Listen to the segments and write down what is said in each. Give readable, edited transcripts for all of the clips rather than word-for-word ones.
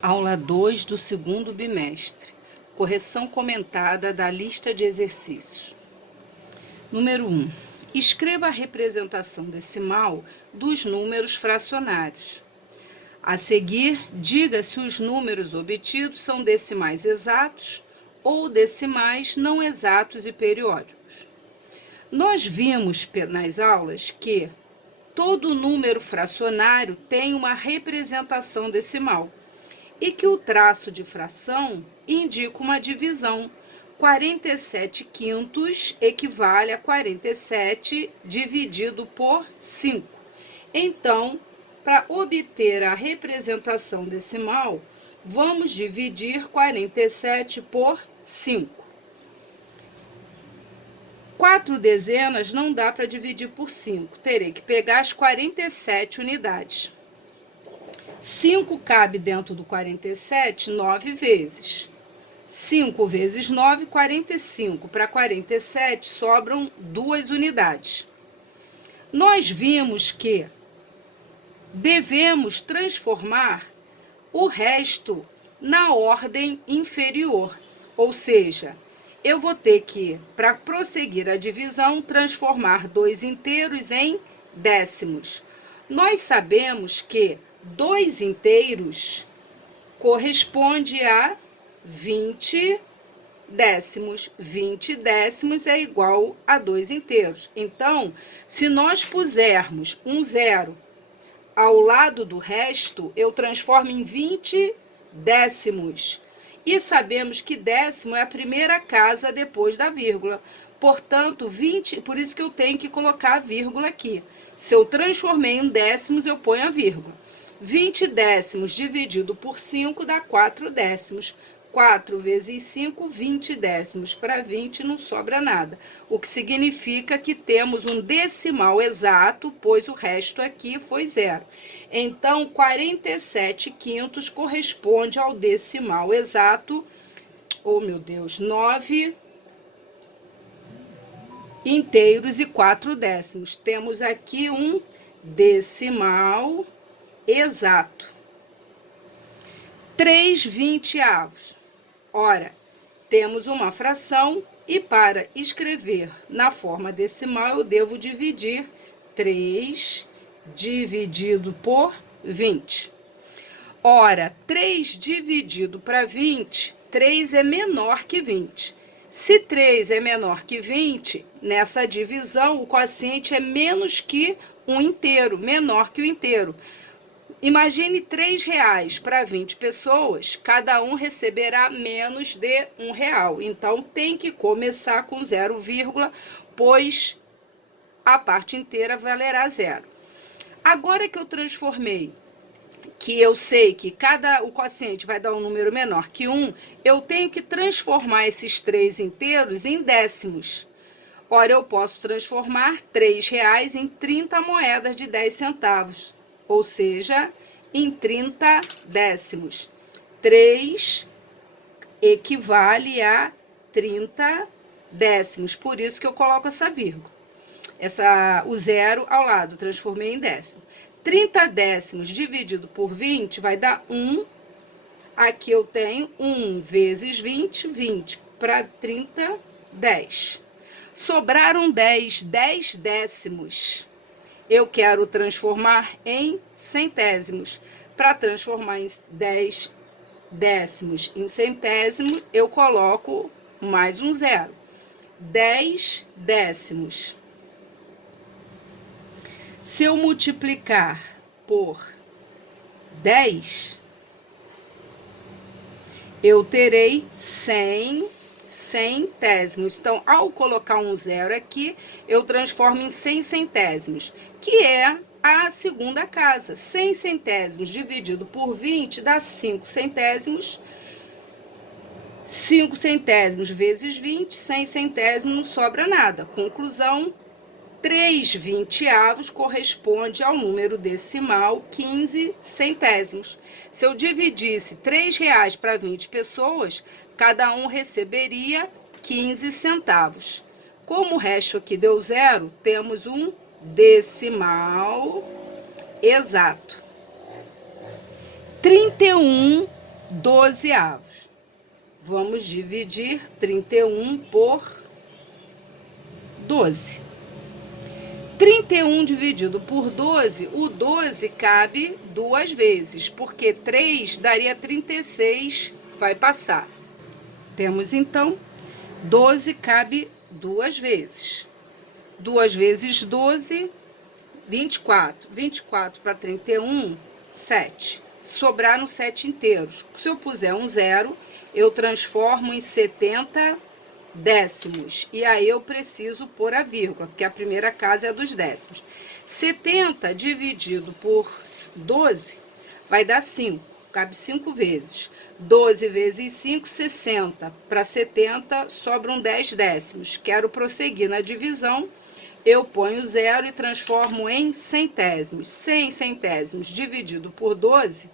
Aula 2 do segundo bimestre. Correção comentada da lista de exercícios. Número 1. Escreva a representação decimal dos números fracionários. A seguir, diga se os números obtidos são decimais exatos ou decimais não exatos e periódicos. Nós vimos nas aulas que todo número fracionário tem uma representação decimal e que o traço de fração indica uma divisão. 47 quintos equivale a 47 dividido por 5. Então, para obter a representação decimal, vamos dividir 47 por 5. 4 dezenas não dá para dividir por 5, terei que pegar as 47 unidades. 5 cabe dentro do 47 9 vezes. 5 vezes 9, 45. Para 47 sobram 2 unidades. Nós vimos que devemos transformar o resto na ordem inferior, ou seja, eu vou ter que, para prosseguir a divisão, transformar 2 inteiros em décimos. Nós sabemos que 2 inteiros corresponde a 20 décimos. 20 décimos é igual a 2 inteiros. Então, se nós pusermos um zero ao lado do resto, eu transformo em 20 décimos. E sabemos que décimo é a primeira casa depois da vírgula. Portanto, 20, por isso que eu tenho que colocar a vírgula aqui. Se eu transformei em décimos, eu ponho a vírgula. 20 décimos dividido por 5 dá 4 décimos. 4 vezes 5, 20 décimos. Para 20 não sobra nada. O que significa que temos um decimal exato, pois o resto aqui foi zero. Então, 47 quintos corresponde ao decimal exato, oh meu Deus, 9 inteiros e 4 décimos. Temos aqui um decimal exato. 3 vinteavos. Ora, temos uma fração e para escrever na forma decimal eu devo dividir 3 dividido por 20. Ora, 3 dividido para 20, 3 é menor que 20. Se 3 é menor que 20, nessa divisão o quociente é menos que um inteiro, menor que o inteiro. Imagine R$3 para 20 pessoas, cada um receberá menos de R$1. Então, tem que começar com 0, pois a parte inteira valerá 0. Agora que eu transformei, que eu sei que o quociente vai dar um número menor que 1, eu tenho que transformar esses 3 inteiros em décimos. Ora, eu posso transformar R$3 em 30 moedas de 10 centavos, ou seja, em 30 décimos. 3 equivale a 30 décimos, por isso que eu coloco essa vírgula. O zero ao lado, transformei em décimo. 30 décimos dividido por 20 vai dar 1. Aqui eu tenho 1 vezes 20, 20 para 30, 10. Sobraram 10 décimos. Eu quero transformar em centésimos. Para transformar em 10 décimos em centésimo, eu coloco mais um zero. 10 décimos. Se eu multiplicar por 10, eu terei 100 centésimos. Então, ao colocar um zero aqui, eu transformo em 100 centésimos, que é a segunda casa. 100 centésimos dividido por 20 dá 5 centésimos. 5 centésimos vezes 20, 100 centésimos, não sobra nada. Conclusão, 3 vinteavos corresponde ao número decimal 15 centésimos. Se eu dividisse R$3 para 20 pessoas, cada um receberia 15 centavos. Como o resto aqui deu zero, temos um decimal exato. 31 dozeavos. Vamos dividir 31 por 12. 31 dividido por 12, o 12 cabe duas vezes, porque 3 daria 36, vai passar. Temos, então, 12 cabe duas vezes. 2 vezes 12, 24. 24 para 31, 7. Sobraram 7 inteiros. Se eu puser um zero, eu transformo em 70 décimos. E aí eu preciso pôr a vírgula, porque a primeira casa é dos décimos. 70 dividido por 12 vai dar 5. Cabe 5 vezes. 12 vezes 5, 60. Para 70, sobram 10 décimos. Quero prosseguir na divisão. Eu ponho zero e transformo em centésimos. 100 centésimos dividido por 12,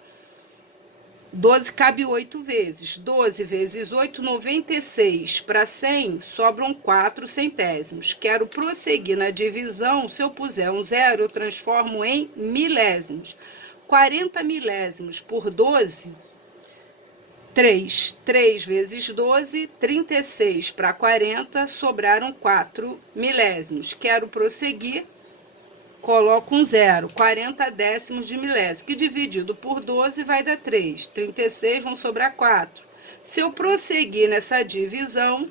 12 cabe 8 vezes. 12 vezes 8, 96. Para 100, sobram 4 centésimos. Quero prosseguir na divisão. Se eu puser um zero, eu transformo em milésimos. 40 milésimos por 12, 3. 3 vezes 12, 36 para 40, sobraram 4 milésimos. Quero prosseguir, coloco um zero, 40 décimos de milésimo, que dividido por 12 vai dar 3. 36 vão sobrar 4. Se eu prosseguir nessa divisão,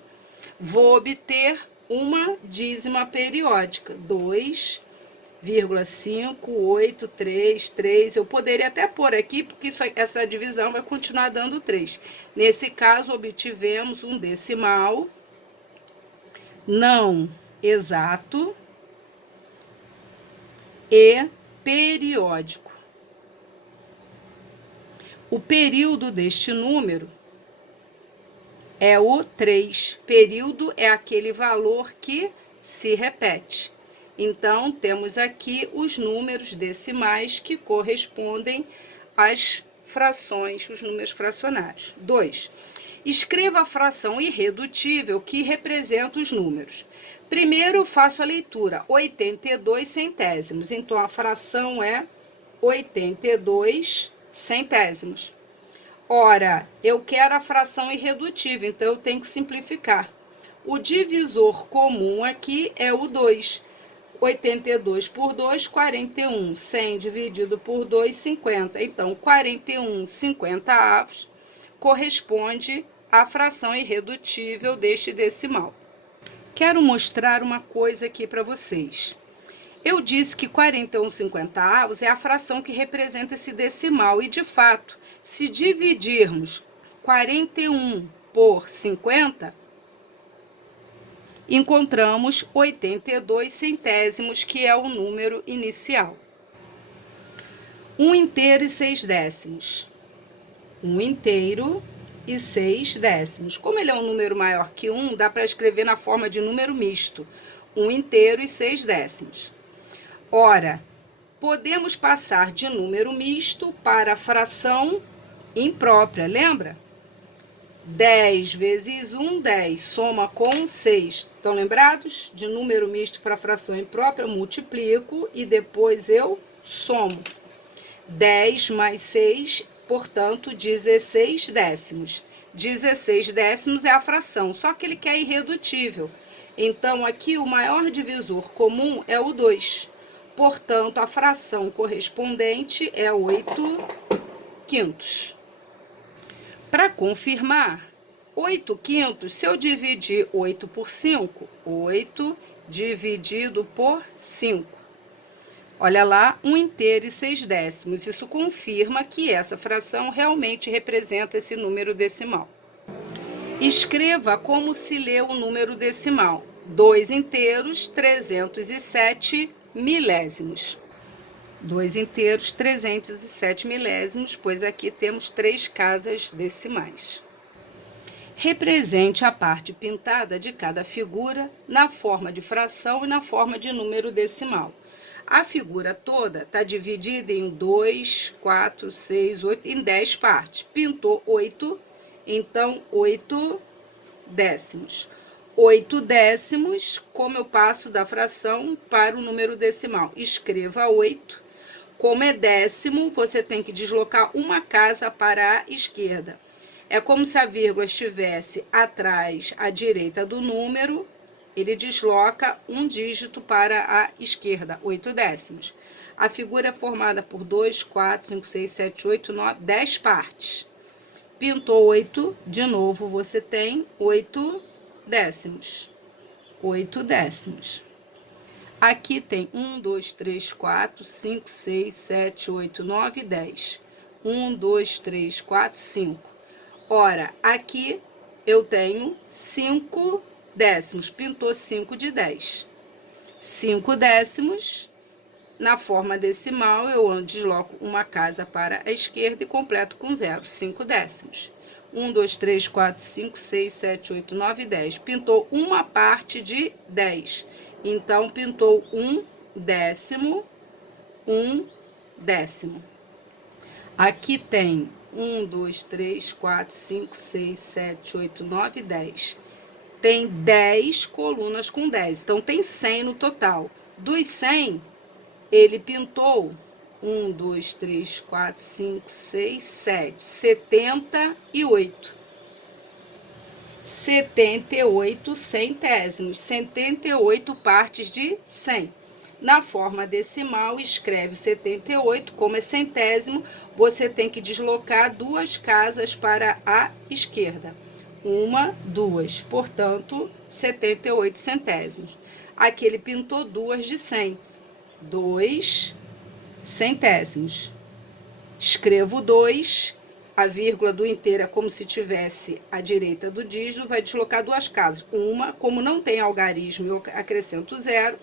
vou obter uma dízima periódica. 2,5833. Eu poderia até pôr aqui, porque essa divisão vai continuar dando 3. Nesse caso, obtivemos um decimal não exato e periódico. O período deste número é o 3. Período é aquele valor que se repete. Então, temos aqui os números decimais que correspondem às frações, os números fracionários. 2. Escreva a fração irredutível que representa os números. Primeiro, eu faço a leitura, 82 centésimos. Então, a fração é 82 centésimos. Ora, eu quero a fração irredutível, então eu tenho que simplificar. O divisor comum aqui é o 2. 82 por 2, 41. 100 dividido por 2, 50. Então, 41 50avos corresponde à fração irredutível deste decimal. Quero mostrar uma coisa aqui para vocês. Eu disse que 41 50avos é a fração que representa esse decimal. E, de fato, se dividirmos 41 por 50, encontramos 82 centésimos, que é o número inicial. 1 inteiro e 6 décimos. 1 inteiro e 6 décimos. Como ele é um número maior que 1, dá para escrever na forma de número misto. 1 inteiro e 6 décimos. Ora, podemos passar de número misto para fração imprópria, lembra? 10 vezes 1, 10, soma com 6. Estão lembrados? De número misto para fração imprópria, eu multiplico e depois eu somo. 10 mais 6, portanto, 16 décimos. 16 décimos é a fração, só que ele quer irredutível. Então, aqui o maior divisor comum é o 2. Portanto, a fração correspondente é 8 quintos. Para confirmar, 8 quintos, se eu dividir 8 por 5, 8 dividido por 5. Olha lá, 1 inteiro e 6 décimos. Isso confirma que essa fração realmente representa esse número decimal. Escreva como se lê o número decimal. 2 inteiros, 307 milésimos. 2 inteiros, 307 milésimos, pois aqui temos 3 casas decimais. Represente a parte pintada de cada figura na forma de fração e na forma de número decimal. A figura toda está dividida em 2, 4, 6, 8, em 10 partes. Pintou 8, então 8 décimos. 8 décimos, como eu passo da fração para o número decimal? Escreva 8. Como é décimo, você tem que deslocar uma casa para a esquerda. É como se a vírgula estivesse atrás, à direita do número, ele desloca um dígito para a esquerda, 8 décimos. A figura é formada por 2, 4, 5, 6, 7, 8, 9, 10 partes. Pintou 8, de novo você tem 8 décimos. 8 décimos. Aqui tem 1, 2, 3, 4, 5, 6, 7, 8, 9, 10. 1, 2, 3, 4, 5. Ora, aqui eu tenho 5 décimos. Pintou 5 de 10. 5 décimos. Na forma decimal, eu desloco uma casa para a esquerda e completo com 0. 5 décimos. 1, 2, 3, 4, 5, 6, 7, 8, 9, 10. Pintou uma parte de 10. Então, pintou 1 décimo, 1 décimo. Aqui tem 1, 2, 3, 4, 5, 6, 7, 8, 9, 10. Tem 10 colunas com 10. Então, tem 100 no total. Dos 100, ele pintou 1, 2, 3, 4, 5, 6, 7. 78. 78 centésimos, 78 partes de 100. Na forma decimal, escreve 78, como é centésimo, você tem que deslocar 2 casas para a esquerda. 1, 2, portanto, 78 centésimos. Aqui ele pintou 2 de 100, 2 centésimos. Escrevo 2, a vírgula do inteiro é como se tivesse à direita do dígito, vai deslocar 2 casas. Uma, como não tem algarismo, eu acrescento 0,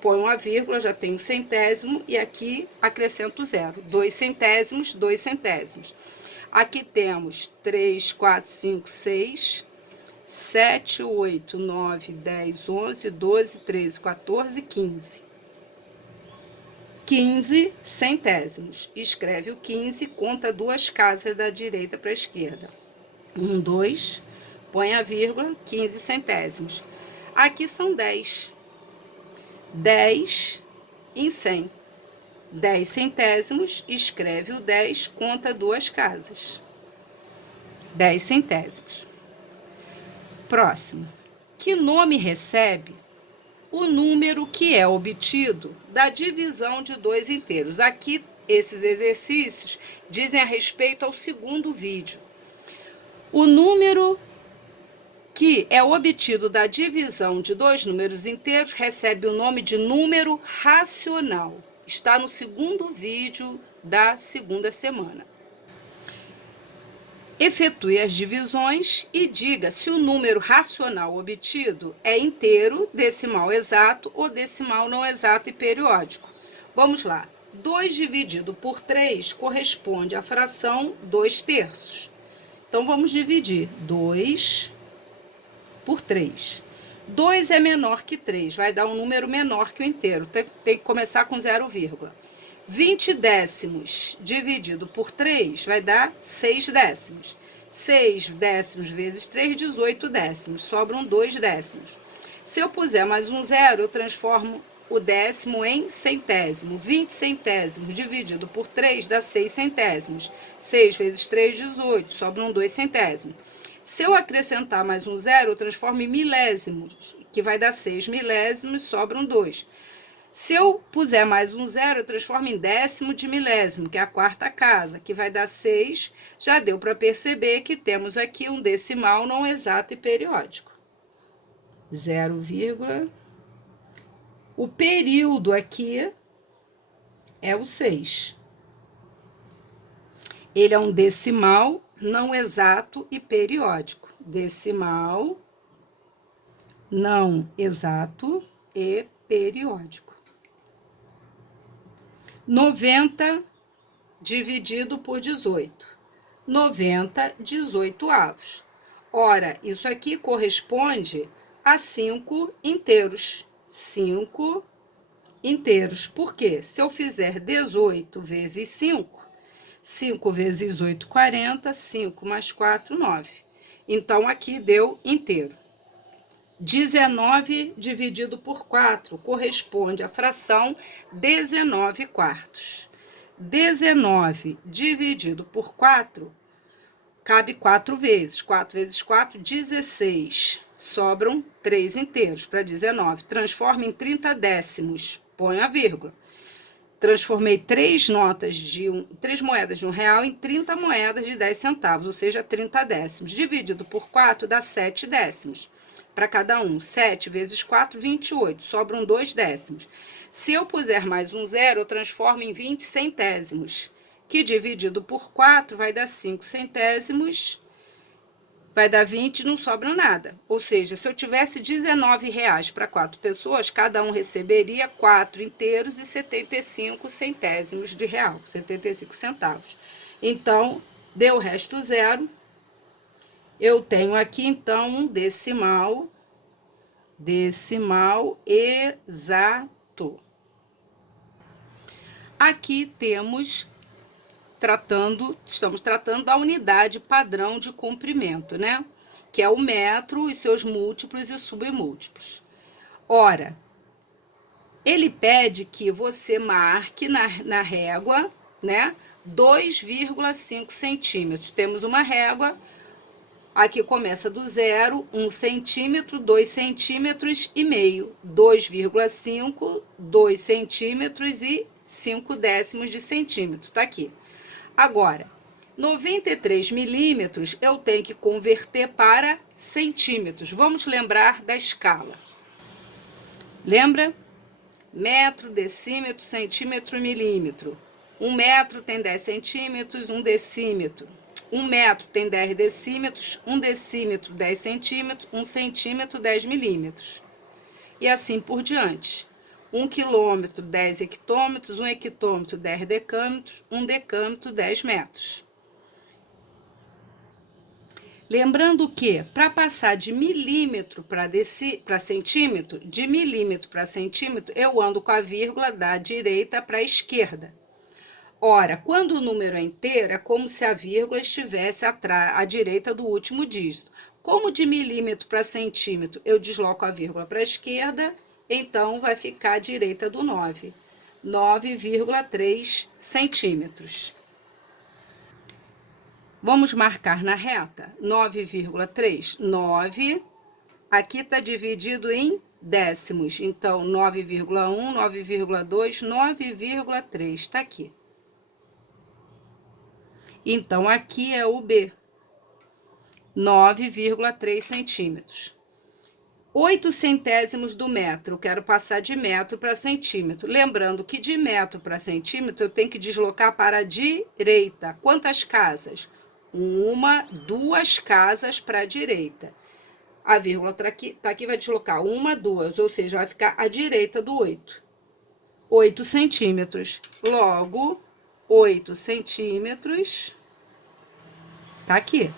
ponho a vírgula, já tenho centésimo, e aqui acrescento 0. 2 centésimos, 2 centésimos. Aqui temos 3, 4, 5, 6, 7, 8, 9, 10, 11, 12, 13, 14, 15. 15 centésimos. Escreve o 15, conta 2 casas da direita para a esquerda. 1, 2, põe a vírgula, 15 centésimos. Aqui são 10. 10 em 100. 10 centésimos, escreve o 10, conta 2 casas. 10 centésimos. Próximo. Que nome recebe o número que é obtido da divisão de 2 inteiros? Aqui, esses exercícios dizem a respeito ao segundo vídeo. O número que é obtido da divisão de 2 números inteiros recebe o nome de número racional. Está no segundo vídeo da segunda semana. Efetue as divisões e diga se o número racional obtido é inteiro, decimal exato ou decimal não exato e periódico. Vamos lá. 2 dividido por 3 corresponde à fração 2 terços. Então, vamos dividir 2 por 3. 2 é menor que 3, vai dar um número menor que o inteiro. Tem que começar com 0, 20 décimos dividido por 3 vai dar 6 décimos. 6 décimos vezes 3, 18 décimos. Sobram 2 décimos. Se eu puser mais um 0, eu transformo o décimo em centésimo. 20 centésimos dividido por 3 dá 6 centésimos. 6 vezes 3, 18. Sobram 2 centésimos. Se eu acrescentar mais um 0, eu transformo em milésimos, que vai dar 6 milésimos, sobram 2. Se eu puser mais um 0, eu transformo em décimo de milésimo, que é a quarta casa, que vai dar 6. Já deu para perceber que temos aqui um decimal não exato e periódico. 0, o período aqui é o 6. Ele é um decimal não exato e periódico. Decimal não exato e periódico. 90 dividido por 18. 90 18avos. Ora, isso aqui corresponde a 5 inteiros. 5 inteiros. Por quê? Se eu fizer 18 vezes 5, 5 vezes 8, 40, 5 mais 4, 9. Então, aqui deu inteiro. 19 dividido por 4 corresponde à fração 19 quartos. 19 dividido por 4, cabe 4 vezes. 4 vezes 4, 16. Sobram 3 inteiros para 19. Transforma em 30 décimos. Põe a vírgula. Transformei 3 moedas de R$1 em 30 moedas de 10 centavos, ou seja, 30 décimos. Dividido por 4 dá 7 décimos. Para cada um, 7 vezes 4, 28. Sobram 2 décimos. Se eu puser mais um zero, eu transformo em 20 centésimos, que dividido por 4 vai dar 5 centésimos, vai dar 20, não sobra nada. Ou seja, se eu tivesse R$19 para 4 pessoas, cada um receberia 4 inteiros e 75 centésimos de real, 75 centavos. Então, deu o resto zero. Eu tenho aqui, então, um decimal exato. Aqui estamos tratando da unidade padrão de comprimento, né? Que é o metro e seus múltiplos e submúltiplos. Ora, ele pede que você marque na régua, né? 2,5 centímetros. Temos uma régua. Aqui começa do zero, 1 centímetro, 2 centímetros e meio, 2,5, 2 centímetros e 5 décimos de centímetro, tá aqui. Agora, 93 milímetros eu tenho que converter para centímetros. Vamos lembrar da escala. Lembra? Metro, decímetro, centímetro, milímetro. 1 metro tem 10 centímetros, 1 decímetro. 1 metro tem 10 decímetros, 1 decímetro 10 centímetros, 1 centímetro 10 milímetros. E assim por diante. 1 quilômetro 10 hectômetros, 1 hectômetro 10 decâmetros, 1 decâmetro 10 metros. Lembrando que, para passar de milímetro para centímetro, de milímetro para centímetro, eu ando com a vírgula da direita para a esquerda. Ora, quando o número é inteiro, é como se a vírgula estivesse à direita do último dígito. Como de milímetro para centímetro eu desloco a vírgula para a esquerda, então vai ficar à direita do 9. 9,3 centímetros. Vamos marcar na reta. 9,3. 9. Aqui está dividido em décimos. Então, 9,1, 9,2, 9,3. Está aqui. Então, aqui é o B, 9,3 centímetros. 8 centésimos do metro, eu quero passar de metro para centímetro. Lembrando que de metro para centímetro eu tenho que deslocar para a direita. Quantas casas? 1, 2 casas para a direita. A vírgula tá aqui, vai deslocar 1, 2, ou seja, vai ficar à direita do 8. 8 centímetros. Logo, 8 centímetros... tá aqui,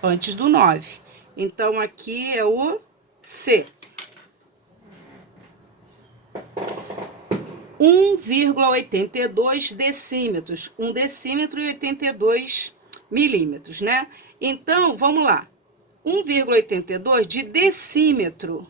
antes do 9. Então, aqui é o C. 1,82 decímetros. 1 decímetro e 82 milímetros, né? Então, vamos lá. 1,82 de decímetro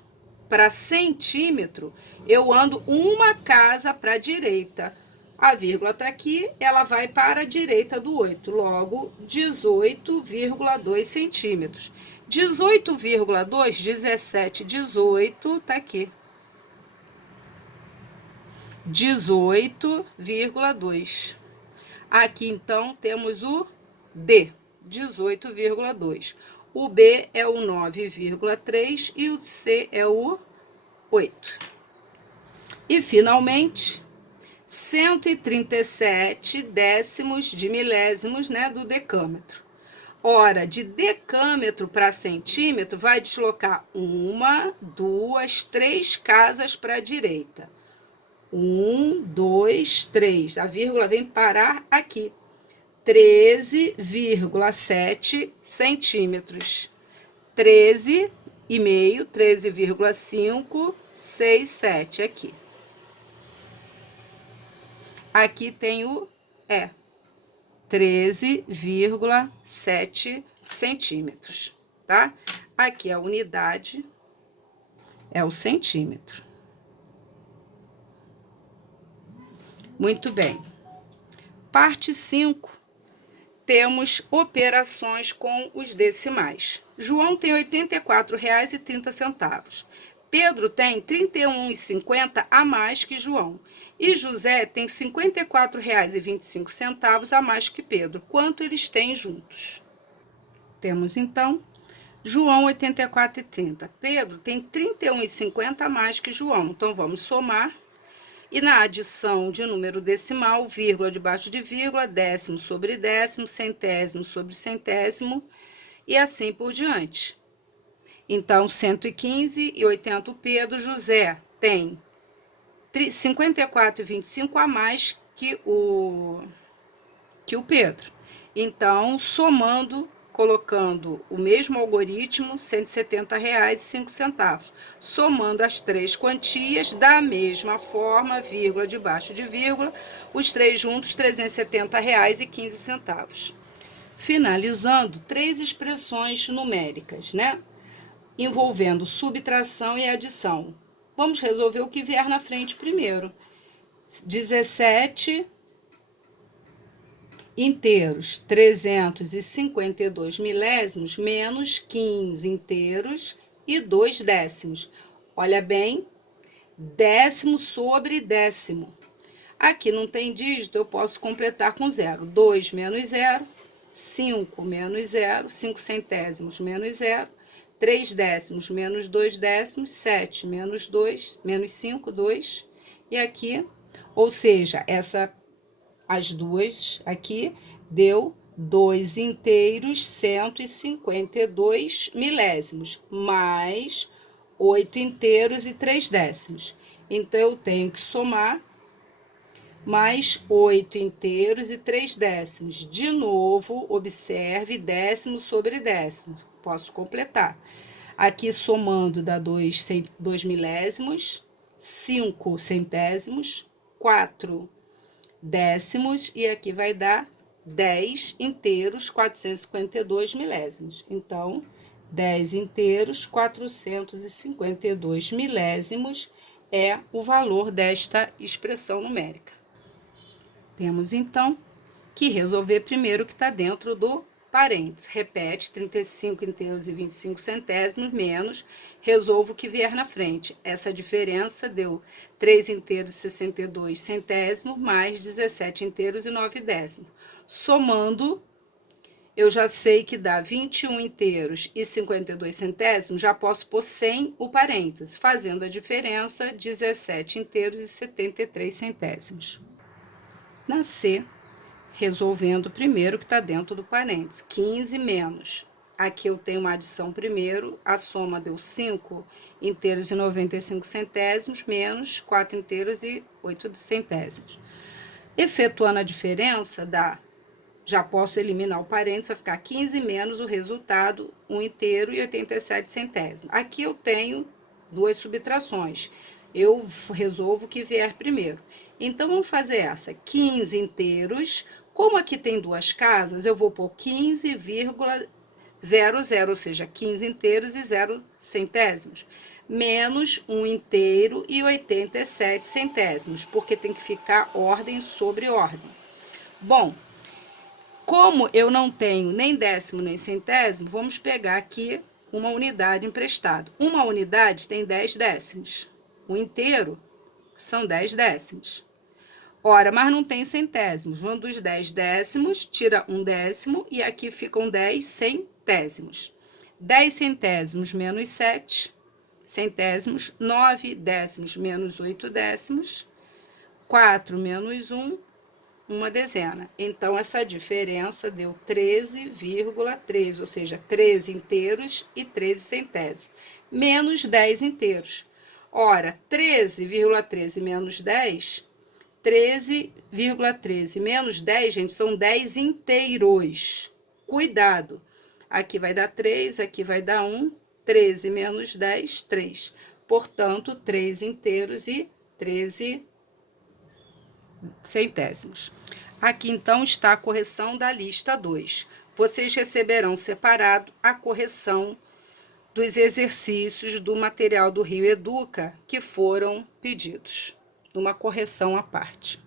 para centímetro, eu ando uma casa para a direita. A vírgula está aqui, ela vai para a direita do 8, logo 18,2 centímetros. 18,2, 17, 18, tá aqui. 18,2. Aqui, então, temos o D, 18,2. O B é o 9,3 e o C é o 8. E, finalmente... 137 décimos de milésimos, né, do decâmetro. Ora, de decâmetro para centímetro, vai deslocar 1, 2, 3 casas para a direita. 1, 2, 3. A vírgula vem parar aqui. 13,7 centímetros. 13,5, 13,5, 6, 7 aqui. Aqui tem o E, 13,7 centímetros, tá? Aqui a unidade é o centímetro. Muito bem. Parte 5, temos operações com os decimais. João tem R$ 84,30. Pedro tem R$ 31,50 a mais que João. E José tem R$ 54,25 a mais que Pedro. Quanto eles têm juntos? Temos, então, João 84,30. Pedro tem R$ 31,50 a mais que João. Então, vamos somar. E na adição de número decimal, vírgula debaixo de vírgula, décimo sobre décimo, centésimo sobre centésimo, e assim por diante. Então, 115,80 o Pedro. José tem 54,25 a mais que o Pedro. Então, somando, colocando o mesmo algoritmo, R$ 170,05. Somando as três quantias, da mesma forma, vírgula debaixo de vírgula, os três juntos, R$ 370,15. Finalizando, três expressões numéricas, né? Envolvendo subtração e adição. Vamos resolver o que vier na frente primeiro. 17 inteiros, 352 milésimos, menos 15 inteiros e 2 décimos. Olha bem, décimo sobre décimo. Aqui não tem dígito, eu posso completar com zero. 2 menos 0, 5 menos 0, 5 centésimos menos 0, 3 décimos menos 2 décimos, 7 menos 2, menos 5, 2. E aqui, ou seja, as duas aqui deu 2 inteiros, 152 milésimos, mais 8 inteiros e 3 décimos. Então, eu tenho que somar mais 8 inteiros e 3 décimos. De novo, observe décimo sobre décimo. Posso completar. Aqui, somando, dá 2 milésimos, 5 centésimos, 4 décimos, e aqui vai dar 10 inteiros, 452 milésimos. Então, 10 inteiros, 452 milésimos é o valor desta expressão numérica. Temos, então, que resolver primeiro o que está dentro do parênteses. Repete, 35 inteiros e 25 centésimos menos, resolvo o que vier na frente. Essa diferença deu 3 inteiros e 62 centésimos, mais 17 inteiros e 9 décimos. Somando, eu já sei que dá 21 inteiros e 52 centésimos, já posso pôr sem o parênteses, fazendo a diferença 17 inteiros e 73 centésimos. Na C, resolvendo primeiro o que está dentro do parênteses. 15 menos. Aqui eu tenho uma adição primeiro, a soma deu 5 inteiros e 95 centésimos, menos 4 inteiros e 8 centésimos. Efetuando a diferença, já posso eliminar o parênteses, vai ficar 15 menos o resultado, 1 inteiro e 87 centésimos. Aqui eu tenho duas subtrações. Eu resolvo o que vier primeiro. Então, vamos fazer essa. 15 inteiros. Como aqui tem duas casas, eu vou pôr 15,00, ou seja, 15 inteiros e 0 centésimos. Menos 1 inteiro e 87 centésimos, porque tem que ficar ordem sobre ordem. Bom, como eu não tenho nem décimo nem centésimo, vamos pegar aqui uma unidade emprestada. Uma unidade tem 10 décimos. O inteiro são 10 décimos. Ora, mas não tem centésimos. Vamos dos 10 décimos, tira um décimo e aqui ficam 10 centésimos. 10 centésimos menos 7 centésimos, 9 décimos menos 8 décimos, 4 menos 1, uma dezena. Então, essa diferença deu 13,13, ou seja, 13 inteiros e 13 centésimos, menos 10 inteiros. Ora, 13,13 menos 10, 13,13 menos 10, gente, são 10 inteiros. Cuidado. Aqui vai dar 3, aqui vai dar 1, 13 menos 10, 3. Portanto, 3 inteiros e 13 centésimos. Aqui, então, está a correção da lista 2. Vocês receberão separado a correção dos exercícios do material do Rio Educa que foram pedidos, uma correção à parte.